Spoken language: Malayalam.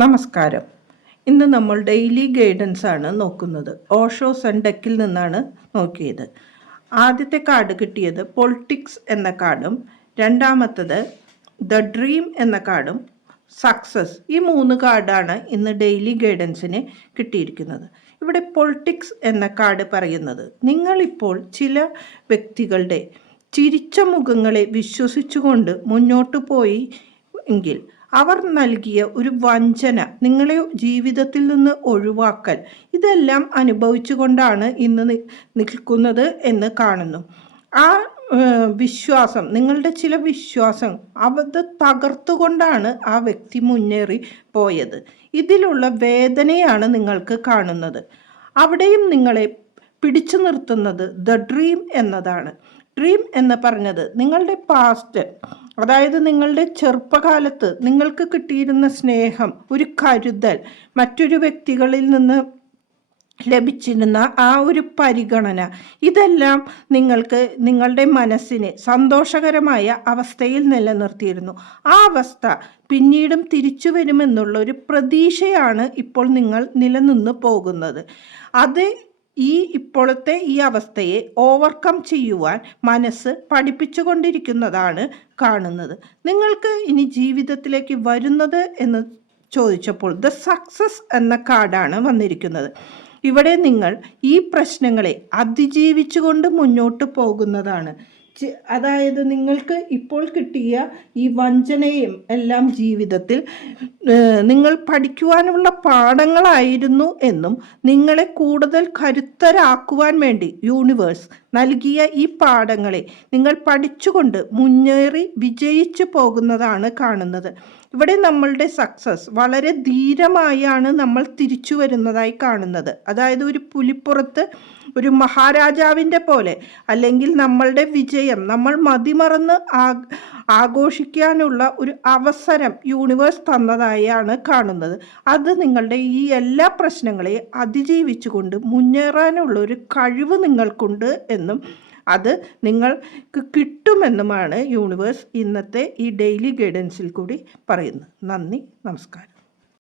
നമസ്കാരം. ഇന്ന് നമ്മൾ ഡെയിലി ഗൈഡൻസ് ആണ് നോക്കുന്നത്. ഓഷോ സൺഡെക്കിൽ നിന്നാണ് നോക്കിയത്. ആദ്യത്തെ കാർഡ് കിട്ടിയത് പൊളിറ്റിക്സ് എന്ന കാർഡും രണ്ടാമത്തത് ദ ഡ്രീം എന്ന കാർഡും സക്സസ്. ഈ 3 കാർഡാണ് ഇന്ന് ഡെയിലി ഗൈഡൻസിന് കിട്ടിയിരിക്കുന്നത്. ഇവിടെ പൊളിറ്റിക്സ് എന്ന കാർഡ് പറയുന്നത് നിങ്ങളിപ്പോൾ ചില വ്യക്തികളുടെ ചിരിച്ച മുഖങ്ങളെ വിശ്വസിച്ചുകൊണ്ട് മുന്നോട്ട് പോയി എങ്കിൽ അവർ നൽകിയ ഒരു വഞ്ചന, നിങ്ങളെ ജീവിതത്തിൽ നിന്ന് ഒഴിവാക്കൽ, ഇതെല്ലാം അനുഭവിച്ചുകൊണ്ടാണ് ഇന്ന് നിൽക്കുന്നത് എന്ന് കാണുന്നു. ആ വിശ്വാസം, നിങ്ങളുടെ ചില വിശ്വാസം അത് തകർത്തുകൊണ്ടാണ് ആ വ്യക്തി മുന്നേറി പോയത്. ഇതിലുള്ള വേദനയാണ് നിങ്ങൾക്ക് കാണുന്നത്. അവിടെയും നിങ്ങളെ പിടിച്ചു നിർത്തുന്നത് ദ ഡ്രീം എന്നതാണ്. ഡ്രീം എന്ന് പറഞ്ഞത് നിങ്ങളുടെ പാസ്റ്റ്, അതായത് നിങ്ങളുടെ ചെറുപ്പകാലത്ത് നിങ്ങൾക്ക് കിട്ടിയിരുന്ന സ്നേഹം, ഒരു കരുതൽ, മറ്റൊരു വ്യക്തികളിൽ നിന്ന് ലഭിച്ചിരുന്ന ആ ഒരു പരിഗണന, ഇതെല്ലാം നിങ്ങൾക്ക് നിങ്ങളുടെ മനസ്സിനെ സന്തോഷകരമായ അവസ്ഥയിൽ നിലനിർത്തിയിരുന്നു. ആ അവസ്ഥ പിന്നീടും തിരിച്ചു വരുമെന്നുള്ള ഒരു പ്രതീക്ഷയാണ് ഇപ്പോൾ നിങ്ങൾ നിലനിന്ന് പോകുന്നത്. അത് ഇപ്പോഴത്തെ ഈ അവസ്ഥയെ ഓവർകം ചെയ്യുവാൻ മനസ്സ് പഠിപ്പിച്ചുകൊണ്ടിരിക്കുന്നതാണ് കാണുന്നത്. നിങ്ങൾക്ക് ഇനി ജീവിതത്തിലേക്ക് വരുന്നത് എന്ന് ചോദിച്ചപ്പോൾ ദ സക്സസ് എന്ന കാർഡാണ് വന്നിരിക്കുന്നത്. ഇവിടെ നിങ്ങൾ ഈ പ്രശ്നങ്ങളെ അതിജീവിച്ചുകൊണ്ട് മുന്നോട്ട് പോകുന്നതാണ്. അതായത് നിങ്ങൾക്ക് ഇപ്പോൾ കിട്ടിയ ഈ വഞ്ചനയും എല്ലാം ജീവിതത്തിൽ നിങ്ങൾ പഠിക്കുവാനുള്ള പാഠങ്ങളായിരുന്നു എന്നും നിങ്ങളെ കൂടുതൽ കരുത്തരാക്കുവാൻ വേണ്ടി യൂണിവേഴ്സ് നൽകിയ ഈ പാഠങ്ങളെ നിങ്ങൾ പഠിച്ചുകൊണ്ട് മുന്നേറി വിജയിച്ചു പോകുന്നതാണ് കാണുന്നത്. ഇവിടെ നമ്മളുടെ സക്സസ് വളരെ ധീരമായാണ് നമ്മൾ തിരിച്ചു വരുന്നതായി കാണുന്നത്. അതായത് ഒരു പുലിപ്പുറത്ത് ഒരു മഹാരാജാവിൻ്റെ പോലെ, അല്ലെങ്കിൽ നമ്മളുടെ വിജയം നമ്മൾ മതിമറന്ന് ആഘോഷിക്കാനുള്ള ഒരു അവസരം യൂണിവേഴ്സ് തന്നതായാണ് കാണുന്നത്. അത് നിങ്ങളുടെ ഈ എല്ലാ പ്രശ്നങ്ങളെ അതിജീവിച്ചുകൊണ്ട് മുന്നേറാനുള്ള ഒരു കഴിവ് നിങ്ങൾക്കുണ്ട് എന്നും അത് നിങ്ങൾക്ക് കിട്ടുമെന്നുമാണ് യൂണിവേഴ്സ് ഇന്നത്തെ ഈ ഡെയിലി ഗൈഡൻസിൽ കൂടി പറയുന്നത്. നന്ദി, നമസ്കാരം.